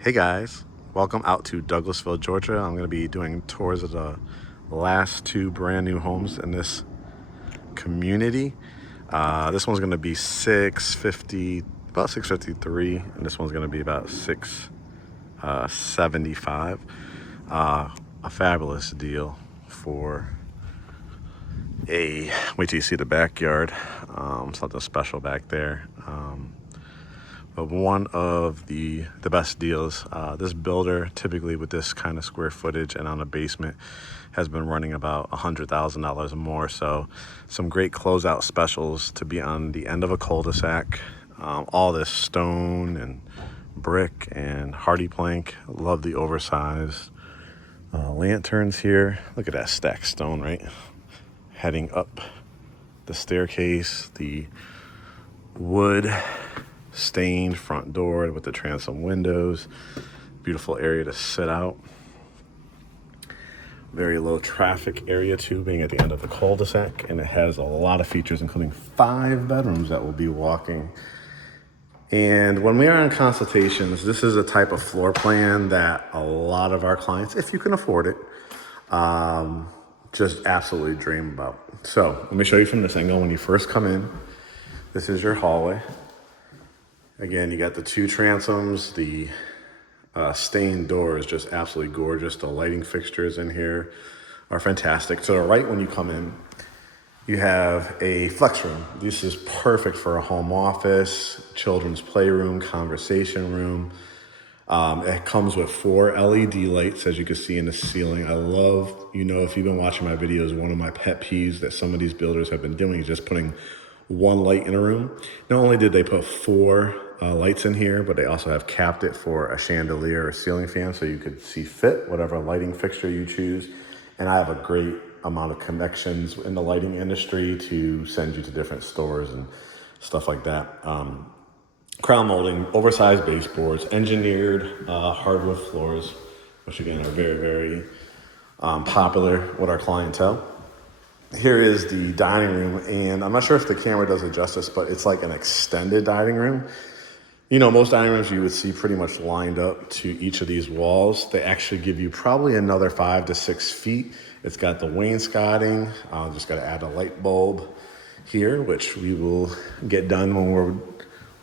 Hey guys, welcome out to Douglasville, Georgia. I'm going to be doing tours of the last two brand new homes in this community. This one's going to be 650, about 653, and this one's going to be about 675. A fabulous deal for wait till you see the backyard. Something special back there. But one of the best deals. This builder, typically with this kind of square footage and on a basement, has been running about $100,000 more. So some great closeout specials to be on the end of a cul-de-sac. All this stone and brick and hardy plank. Love the oversized lanterns here. Look at that stacked stone, right? Heading up the staircase, the wood stained front door with the transom windows. Beautiful area to sit out. Very low traffic area too, being at the end of the cul-de-sac, and it has a lot of features, including 5 bedrooms that will be walking. And when we are on consultations, this is a type of floor plan that a lot of our clients, if you can afford it, just absolutely dream about. So let me show you from this angle. When you first come in, this is your hallway. Again, you got the 2 transoms. The stained door is just absolutely gorgeous. The lighting fixtures in here are fantastic. To the right, when you come in, you have a flex room. This is perfect for a home office, children's playroom, conversation room. It comes with 4 LED lights, as you can see in the ceiling. I love, if you've been watching my videos, one of my pet peeves that some of these builders have been doing is just putting 1 light in a room. Not only did they put 4 lights in here, but they also have capped it for a chandelier or ceiling fan, so you could see fit whatever lighting fixture you choose. And I have a great amount of connections in the lighting industry to send you to different stores and stuff like that. Crown molding, oversized baseboards, engineered hardwood floors, which again are very, very popular with our clientele. Here is the dining room, and I'm not sure if the camera does it justice, but it's like an extended dining room. Most dining rooms you would see pretty much lined up to each of these walls. They actually give you probably another 5 to 6 feet. It's got the wainscoting. Just got to add a light bulb here, which we will get done when we're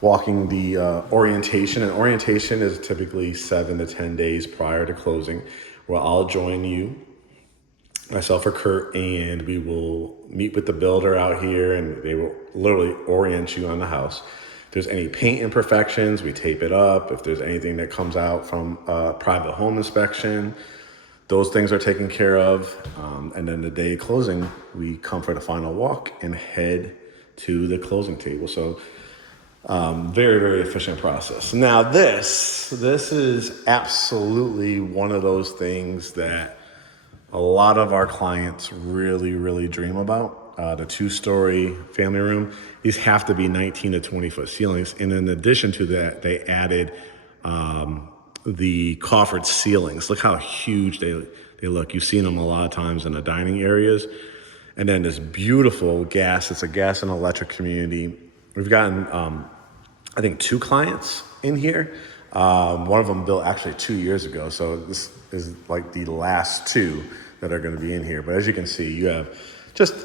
walking the orientation. And orientation is typically 7 to 10 days prior to closing, where I'll join you, myself or Kurt, and we will meet with the builder out here, and they will literally orient you on the house. If there's any paint imperfections, we tape it up. If there's anything that comes out from a private home inspection, those things are taken care of. And then the day of closing, we come for the final walk and head to the closing table. So very, very efficient process. Now this is absolutely one of those things that a lot of our clients really, really dream about. The 2-story family room. These have to be 19 to 20 foot ceilings. And in addition to that, they added the coffered ceilings. Look how huge they look. You've seen them a lot of times in the dining areas. And then this beautiful gas. It's a gas and electric community. We've gotten, I think, 2 clients in here. One of them built actually 2 years ago. So this is like the last 2 that are going to be in here. But as you can see, you have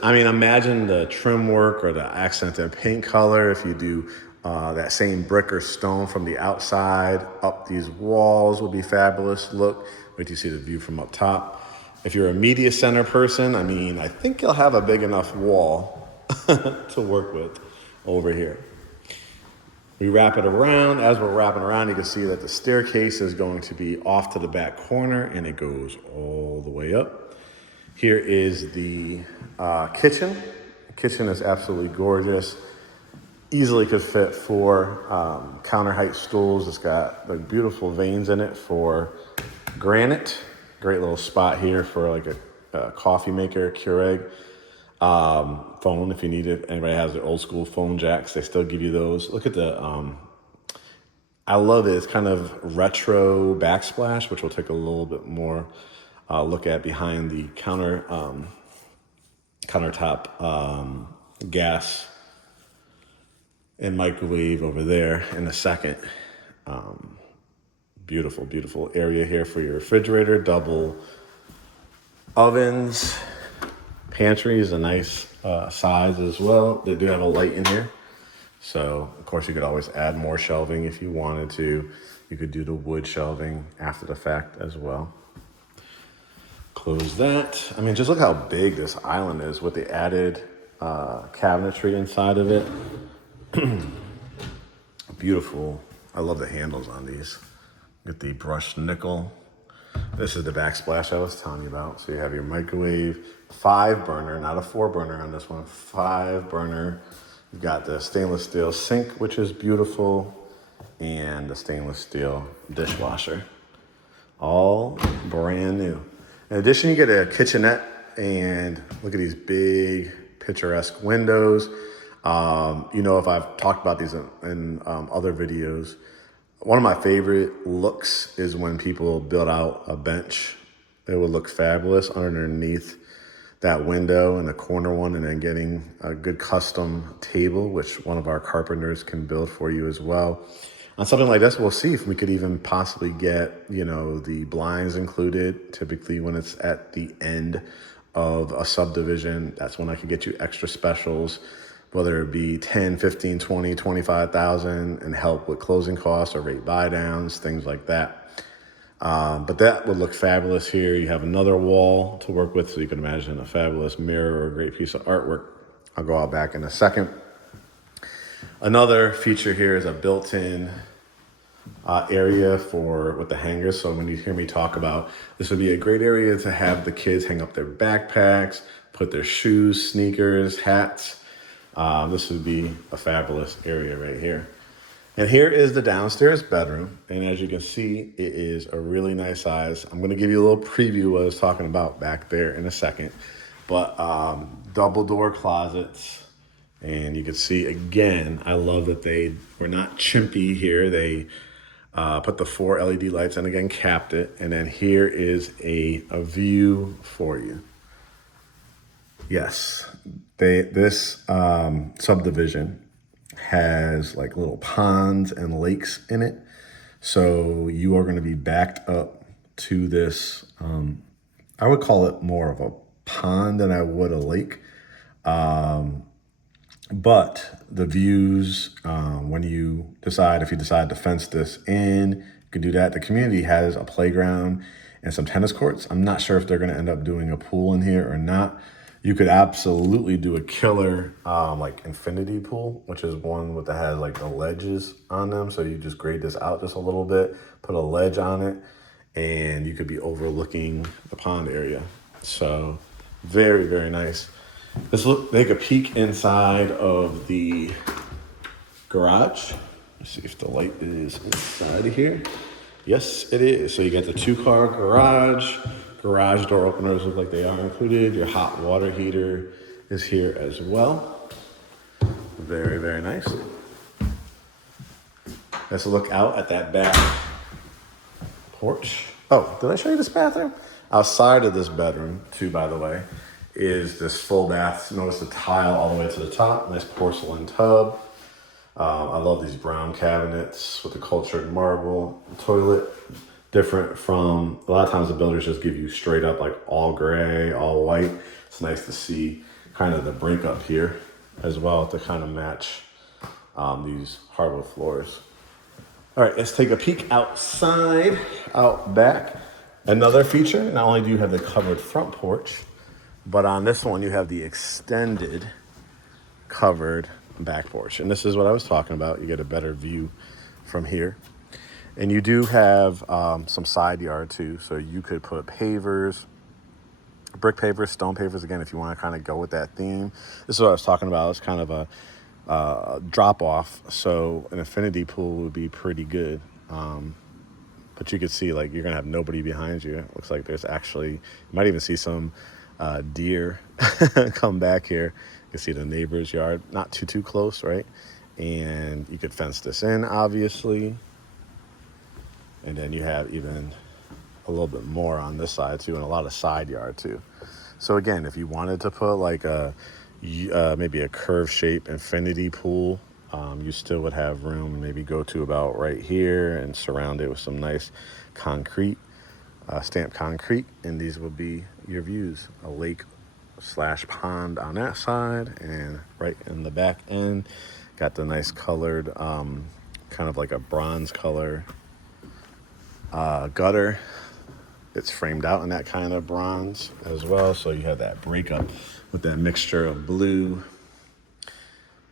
imagine the trim work or the accented paint color. If you do that same brick or stone from the outside up these walls would be fabulous. Look, wait till you see the view from up top. If you're a media center person, I think you'll have a big enough wall to work with over here. We wrap it around. As we're wrapping around, you can see that the staircase is going to be off to the back corner, and it goes all the way up. Here is the kitchen. The kitchen is absolutely gorgeous. Easily could fit 4 counter height stools. It's got the beautiful veins in it for granite. Great little spot here for like a coffee maker, Keurig. Phone if you need it. Anybody has the old school phone jacks, they still give you those. Look at the, I love it. It's kind of retro backsplash, which we'll take a little bit more look at behind the countertop gas and microwave over there in a second. Beautiful, beautiful area here for your refrigerator, double ovens. Pantry is a nice size as well. They do have a light in here. So, of course, you could always add more shelving if you wanted to. You could do the wood shelving after the fact as well. Close that. I mean, just look how big this island is with the added cabinetry inside of it. Beautiful. I love the handles on these. Get the brushed nickel. This is the backsplash I was telling you about. So you have your microwave, 5 burner, not a 4 burner on this one, 5 burner. You've got the stainless steel sink, which is beautiful, and the stainless steel dishwasher. All brand new. In addition, you get a kitchenette, and look at these big picturesque windows. You know, if I've talked about these in other videos, one of my favorite looks is when people build out a bench. It would look fabulous underneath that window in the corner one, and then getting a good custom table, which one of our carpenters can build for you as well. On something like this, we'll see if we could even possibly get, you know, the blinds included. Typically when it's at the end of a subdivision, that's when I could get you extra specials, whether it be 10, 15, 20, 25,000, and help with closing costs or rate buy downs, things like that. But that would look fabulous here. You have another wall to work with, so you can imagine a fabulous mirror or a great piece of artwork. I'll go out back in a second. Another feature here is a built-in area with the hangers. So when you hear me talk about, this would be a great area to have the kids hang up their backpacks, put their shoes, sneakers, hats. This would be a fabulous area right here. And here is the downstairs bedroom. And as you can see, it is a really nice size. I'm going to give you a little preview of what I was talking about back there in a second. But double door closets. And you can see, again, I love that they were not chimpy here. They put the 4 LED lights and again capped it. And then here is a view for you. Yes, this subdivision has like little ponds and lakes in it. So you are going to be backed up to this, I would call it more of a pond than I would a lake. But the views, when you decide, if you decide to fence this in, you can do that. The community has a playground and some tennis courts. I'm not sure if they're going to end up doing a pool in here or not. You could absolutely do a killer like infinity pool, which is one that has like the ledges on them. So you just grade this out just a little bit, put a ledge on it, and you could be overlooking the pond area. So very, very nice. Let's take a peek inside of the garage. Let's see if the light is inside of here. Yes, it is. So you got the 2-car garage. Garage door openers look like they are included. Your hot water heater is here as well. Very, very nice. Let's look out at that back porch. Oh, did I show you this bathroom? Outside of this bedroom, too, by the way, is this full bath. Notice the tile all the way to the top. Nice porcelain tub. I love these brown cabinets with the cultured marble toilet. Different from, a lot of times the builders just give you straight up like all gray, all white. It's nice to see kind of the breakup here as well to kind of match these hardwood floors. All right, let's take a peek outside, out back. Another feature, not only do you have the covered front porch, but on this one you have the extended covered back porch. And this is what I was talking about. You get a better view from here. And you do have some side yard too. So you could put pavers, brick pavers, stone pavers, again, if you want to kind of go with that theme. This is what I was talking about. It's kind of a drop off. So an infinity pool would be pretty good. But you could see like you're going to have nobody behind you. It looks like there's actually, you might even see some deer come back here. You can see the neighbor's yard, not too close, right? And you could fence this in, obviously. And then you have even a little bit more on this side too, and a lot of side yard too. So again, if you wanted to put like a maybe a curve shape infinity pool You still would have room, maybe go to about right here and surround it with some nice concrete, stamped concrete. And these will be your views, a lake slash pond on that side, and right in the back end, got the nice colored, kind of like a bronze color gutter. It's framed out in that kind of bronze as well. So you have that breakup with that mixture of blue,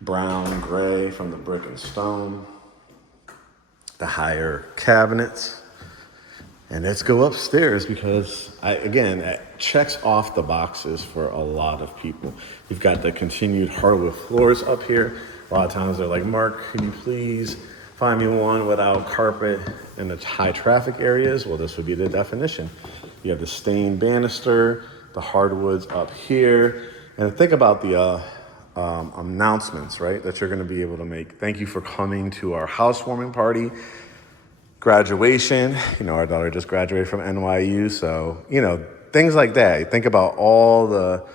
brown, gray from the brick and stone, the higher cabinets. And let's go upstairs because, it checks off the boxes for a lot of people. We've got the continued hardwood floors up here. A lot of times they're like, Mark, can you please find me one without carpet in the high traffic areas? Well, this would be the definition. You have the stained banister, the hardwoods up here. And think about the announcements, right, that you're going to be able to make. Thank you for coming to our housewarming party. Graduation, our daughter just graduated from NYU, so, things like that. Think about all the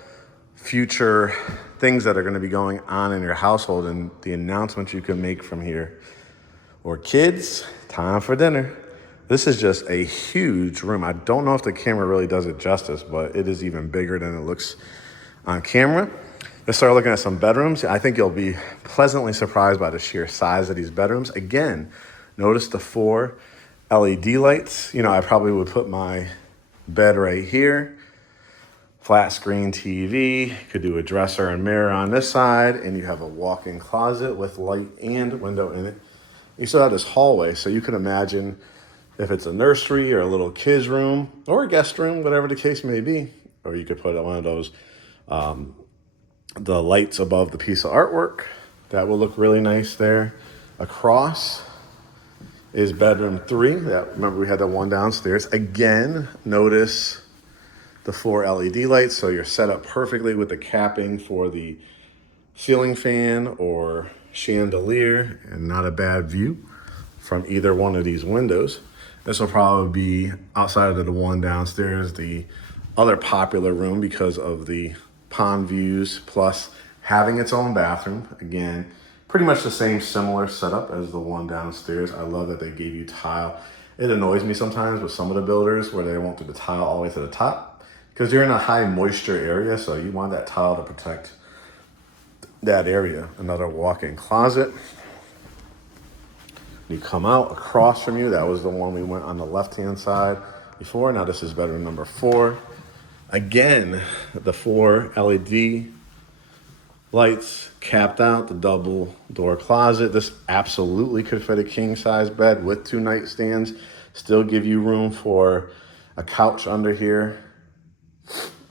future things that are going to be going on in your household and the announcements you can make from here. Or kids, time for dinner. This is just a huge room. I don't know if the camera really does it justice, but it is even bigger than it looks on camera. Let's start looking at some bedrooms. I think you'll be pleasantly surprised by the sheer size of these bedrooms. Again, notice the 4 LED lights. I probably would put my bed right here. Flat screen TV. Could do a dresser and mirror on this side. And you have a walk-in closet with light and window in it. You still have this hallway. So you can imagine if it's a nursery or a little kid's room or a guest room, whatever the case may be. Or you could put one of those, the lights above the piece of artwork. That will look really nice there. Across is bedroom 3. Remember we had the one downstairs. Again, notice the 4 LED lights. So you're set up perfectly with the capping for the ceiling fan or chandelier, and not a bad view from either one of these windows. This will probably be outside of the one downstairs, the other popular room because of the pond views, plus having its own bathroom. Again, pretty much the same similar setup as the one downstairs. I love that they gave you tile. It annoys me sometimes with some of the builders where they won't do the tile all the way to the top because you're in a high moisture area, so you want that tile to protect that area. Another walk-in closet. You come out across from you. That was the one we went on the left-hand side before. Now this is bedroom number 4. Again, the 4 LED lights capped out, the double door closet. This absolutely could fit a king size bed with 2 nightstands. Still give you room for a couch under here.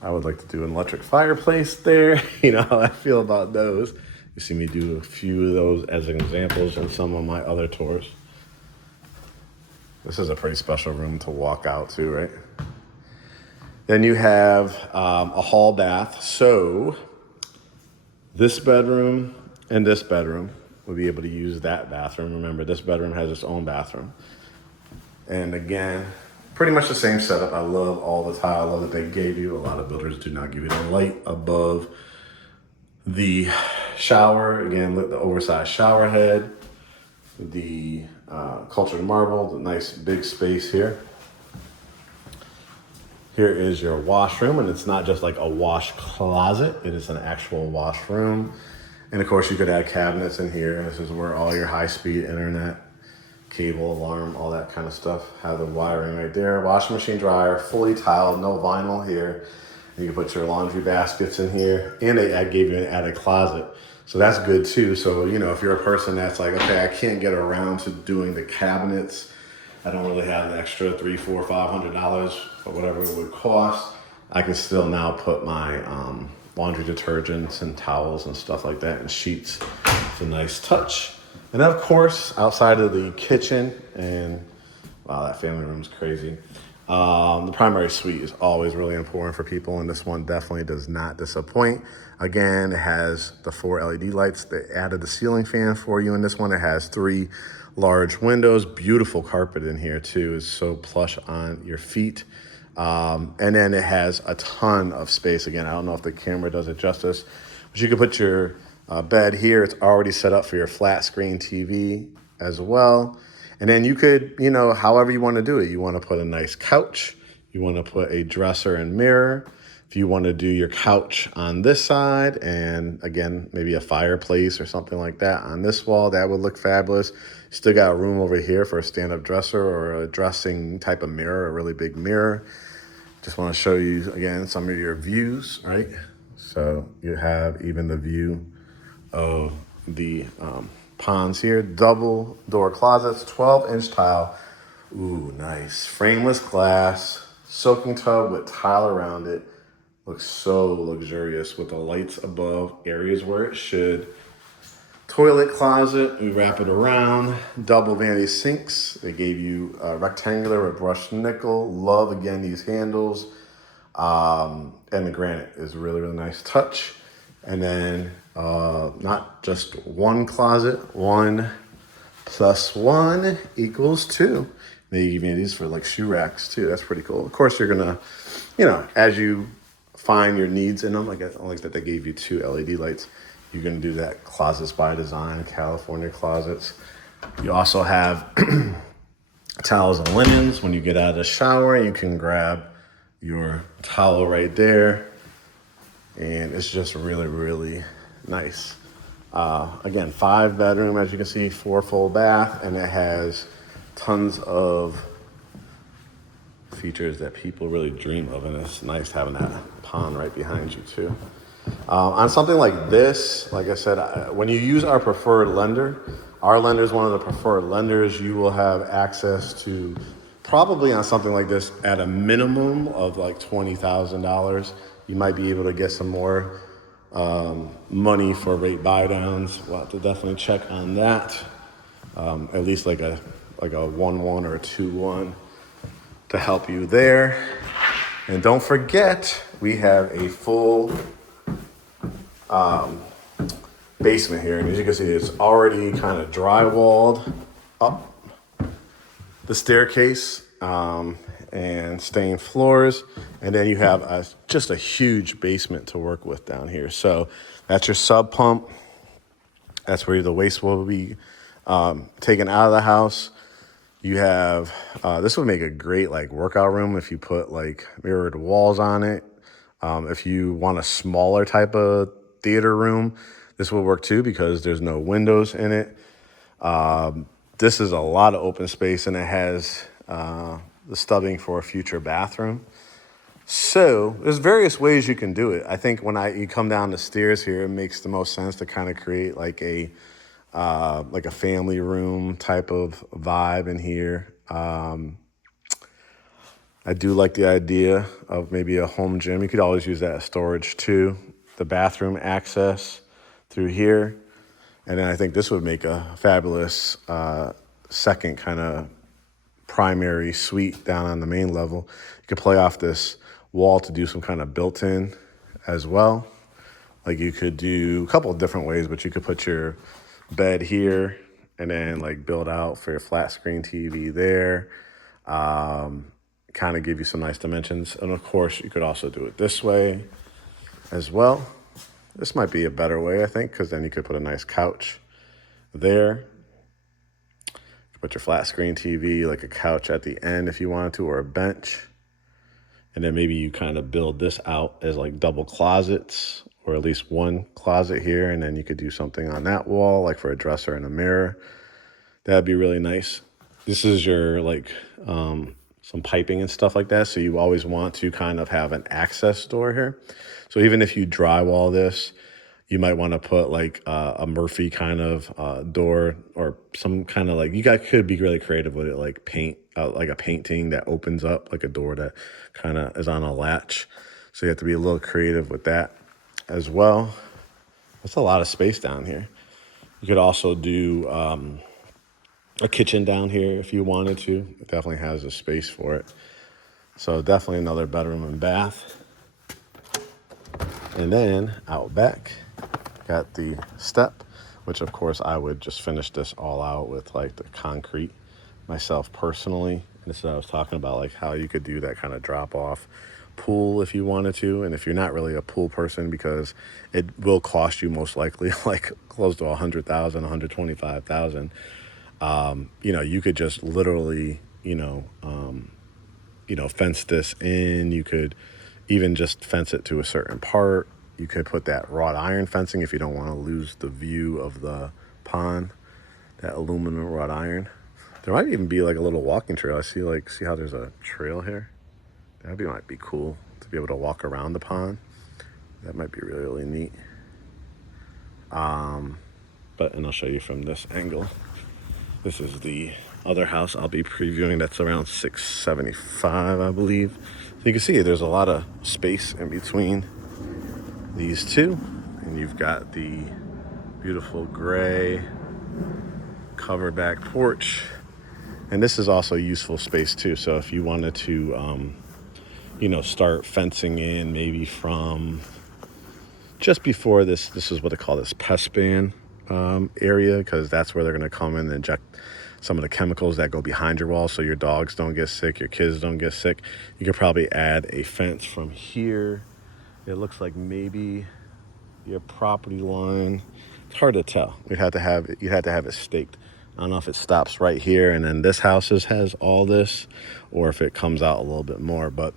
I would like to do an electric fireplace there. How I feel about those. You see me do a few of those as examples in some of my other tours. This is a pretty special room to walk out to, right? Then you have a hall bath. So this bedroom and this bedroom will be able to use that bathroom. Remember, this bedroom has its own bathroom. And again, pretty much the same setup. I love all the tile. I love that they gave you. A lot of builders do not give you the light above the shower. Again, the oversized shower head, the cultured marble, the nice big space here. Here is your washroom, and it's not just like a wash closet. It is an actual washroom. And of course, you could add cabinets in here. This is where all your high-speed internet, cable, alarm, all that kind of stuff. Have the wiring right there. Washing machine, dryer, fully tiled, no vinyl here. You can put your laundry baskets in here, and they gave you an added closet. So that's good too. So, if you're a person that's like, okay, I can't get around to doing the cabinets, I don't really have an extra $300, $400, $500 or whatever it would cost, I can still now put my laundry detergents and towels and stuff like that and sheets. It's a nice touch. And of course, outside of the kitchen, and wow, that family room is crazy. The primary suite is always really important for people, and this one definitely does not disappoint. Again, it has the 4 LED lights. They added the ceiling fan for you in this one. It has 3 large windows. Beautiful carpet in here too. It's so plush on your feet. And then it has a ton of space. Again, I don't know if the camera does it justice, but you can put your bed here. It's already set up for your flat screen TV as well. And then you could, you know, however you want to do it. You want to put a nice couch. You want to put a dresser and mirror. If you want to do your couch on this side and again, maybe a fireplace or something like that on this wall, that would look fabulous. Still got room over here for a stand-up dresser or a dressing type of mirror, a really big mirror. Just want to show you again some of your views, right? So you have even the view of the ponds here. Double door closets, 12-inch tile. Ooh, nice. Frameless glass, soaking tub with tile around it. Looks so luxurious with the lights above, areas where it should. Toilet closet, we wrap it around. Double vanity sinks. They gave you a rectangular with brushed nickel. Love, again, these handles. And the granite is really, really nice touch. And then not just one closet, 1 + 1 = 2. They give you these for like shoe racks too. That's pretty cool. Of course, you're gonna, you know, as you find your needs in them, like that they gave you 2 LED lights. You're gonna do that. Closets by design, California closets. You also have towels and linens. When you get out of the shower, you can grab your towel right there. And it's just really, really nice. Again, 5-bedroom, as you can see, 4 full bath, and it has tons of features that people really dream of, and it's nice having that pond right behind you too. On something like this, like I said, when you use our preferred lender, our lender is one of the preferred lenders. You will have access to probably on something like this at a minimum of like $20,000. You might be able to get some more money for rate buy downs. We'll have to definitely check on that. At least like a 1-1 or a 2-1 to help you there. And don't forget, we have a full basement here. And as you can see, it's already kind of drywalled up the staircase and stained floors. And then you have just a huge basement to work with down here. So that's your sub pump. That's where the waste will be taken out of the house. You have, this would make a great like workout room if you put like mirrored walls on it. If you want a smaller type of theater room, this will work too because there's no windows in it. This is a lot of open space and it has the stubbing for a future bathroom. So there's various ways you can do it. I think when you come down the stairs here, it makes the most sense to kind of create like a family room type of vibe in here. I do like the idea of maybe a home gym. You could always use that as storage too. The bathroom access through here. And then I think this would make a fabulous second kind of primary suite down on the main level. You could play off this wall to do some kind of built-in as well. Like you could do a couple of different ways, but you could put your bed here and then like build out for your flat screen TV there. Kind of give you some nice dimensions. And of course, you could also do it this way as well. This might be a better way, I think, because then you could put a nice couch there. You could put your flat screen TV, like a couch at the end if you wanted to, or a bench. And then maybe you kind of build this out as like double closets, or at least one closet here. And then you could do something on that wall, like for a dresser and a mirror. That'd be really nice. This is your like some piping and stuff like that. So you always want to kind of have an access door here. So even if you drywall this, you might want to put like a Murphy kind of door or some kind of like, could be really creative with it, like paint, like a painting that opens up like a door that kind of is on a latch. So you have to be a little creative with that as well. That's a lot of space down here. You could also do a kitchen down here if you wanted to. It definitely has a space for it. So definitely another bedroom and bath. And then out back, got the step, which of course I would just finish this all out with like the concrete myself personally. And this is what I was talking about, like how you could do that kind of drop off pool if you wanted to, and if you're not really a pool person, because it will cost you most likely like close to 100,000, 125,000. You could just literally, fence this in. You could even just fence it to a certain part. You could put that wrought iron fencing if you don't want to lose the view of the pond, that aluminum wrought iron. There might even be like a little walking trail. See how there's a trail here? Might be cool to be able to walk around the pond. That might be really, really neat. And I'll show you from this angle. This is the other house I'll be previewing. That's around 675, I believe. So you can see there's a lot of space in between these two. And you've got the beautiful gray covered back porch. And this is also useful space too. So if you wanted to, start fencing in maybe from just before this is what they call this pest ban area, because that's where they're going to come in and inject some of the chemicals that go behind your wall so your dogs don't get sick, your kids don't get sick. You could probably add a fence from here. It looks like maybe your property line. It's hard to tell. You'd have to have it staked. I don't know if it stops right here and then this house has all this, or if it comes out a little bit more. But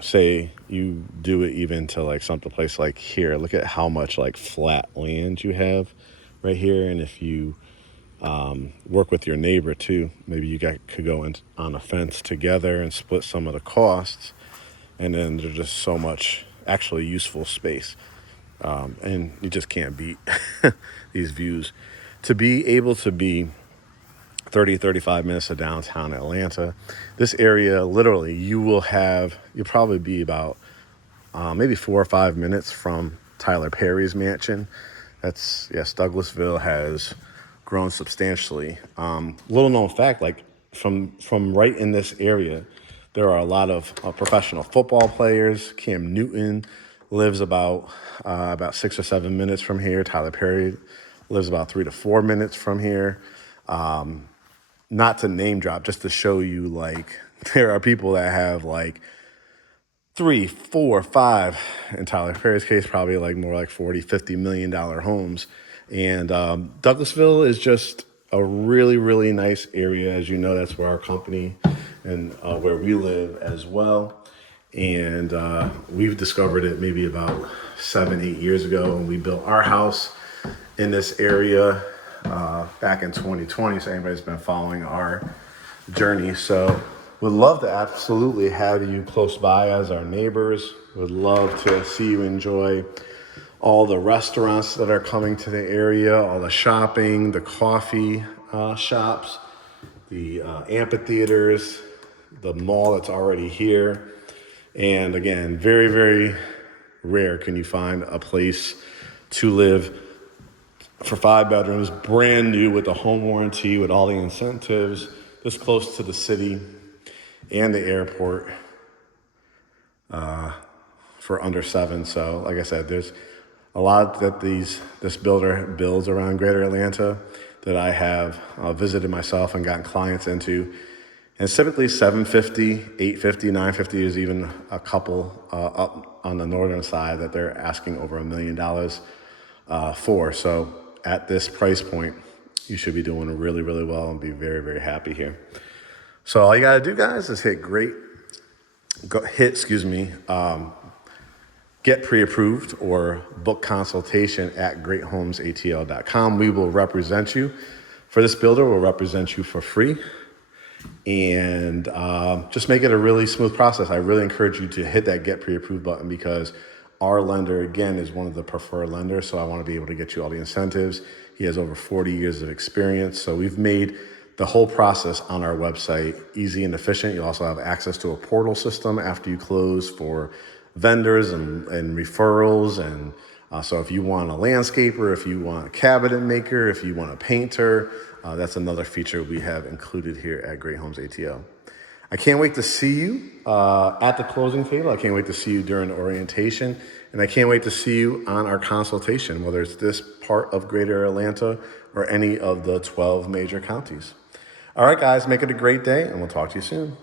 say you do it even to like place like here. Look at how much like flat land you have right here. And if you work with your neighbor too, maybe you could go in on a fence together and split some of the costs. And then there's just so much actually useful space. And you just can't beat these views. To be able to be 35 minutes to downtown Atlanta, this area, literally, you'll probably be about maybe 4 or 5 minutes from Tyler Perry's mansion. Douglasville has grown substantially. Little known fact, like from right in this area, there are a lot of professional football players. Cam Newton lives about 6 or 7 minutes from here. Tyler Perry lives about 3 to 4 minutes from here. Not to name drop, just to show you, like, there are people that have like 3, 4, 5, in Tyler Perry's case, probably like more like $40-50 million homes. And Douglasville is just a really, really nice area. As you know, that's where our company and where we live as well. And we've discovered it maybe about 7-8 years ago, and we built our house in this area back in 2020. So anybody's been following our journey. So we'd love to absolutely have you close by as our neighbors. Would love to see you enjoy all the restaurants that are coming to the area, all the shopping, the coffee shops, the amphitheaters, the mall that's already here. And again, very, very rare can you find a place to live for 5 bedrooms, brand new with a home warranty, with all the incentives, this close to the city and the airport for under $7 million. So like I said, there's a lot that this builder builds around Greater Atlanta that I have visited myself and gotten clients into. And typically $750, $850, $950 is even a couple up on the northern side that they're asking over $1 million for. So at this price point, you should be doing really, really well and be very, very happy here. So all you gotta do, guys, is get pre-approved or book consultation at GreatHomesATL.com. We will represent you. For this builder, we'll represent you for free. And just make it a really smooth process. I really encourage you to hit that get pre-approved button, because our lender, again, is one of the preferred lenders. So I want to be able to get you all the incentives. He has over 40 years of experience. So we've made the whole process on our website easy and efficient. You also have access to a portal system after you close for vendors and referrals. And so if you want a landscaper, if you want a cabinet maker, if you want a painter, that's another feature we have included here at Great Homes ATL. I can't wait to see you at the closing table. I can't wait to see you during orientation. And I can't wait to see you on our consultation, whether it's this part of Greater Atlanta or any of the 12 major counties. All right, guys, make it a great day, and we'll talk to you soon.